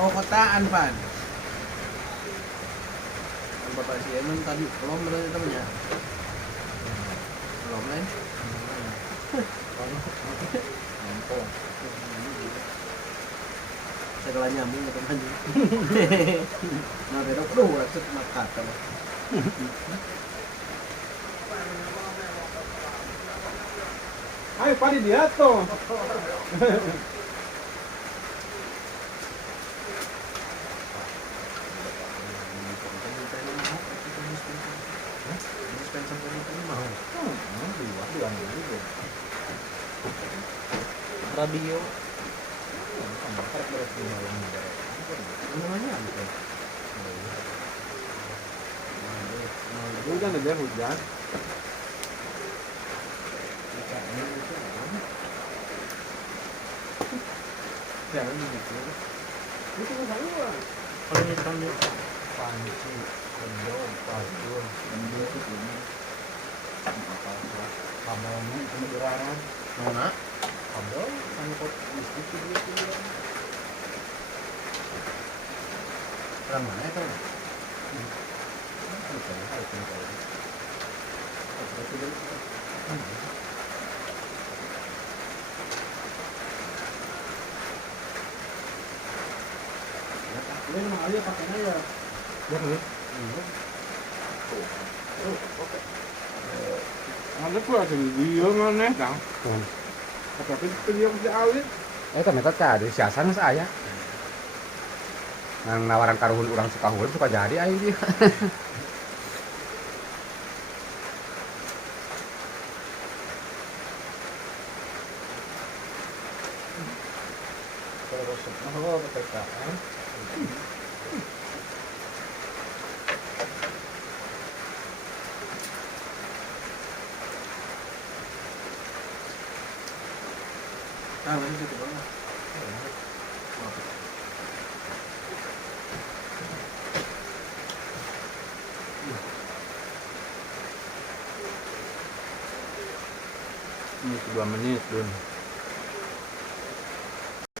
Oh kotaan pan. Bapak si Eman tadi belum berarti temennya. Belum lain. Nampol. Segala nyambung gitu kan. Nah, beda aduh racet makan kan. Ayo padi dia tuh. Radio Hujan aja hujan. jangan begitu. Itu kan saya. Kalau hitam nih Panci, kendor, pasir, kendor itu ini apa-apa. Kamu cuma dilarang. mana? Kabel, sangkut listrik itu. Orang mana itu? Ini mah aja pakainya ya. Ya kan? Ada pula sih dia mana dah. Tapi dia mesti awet. Ternyata tadi siasan saya. Nang nawaran karuhun orang suka hul suka jadi aing dia. Terus, oh, PPKM. Ah, masih situ bang. Ini 2 menit, Dun.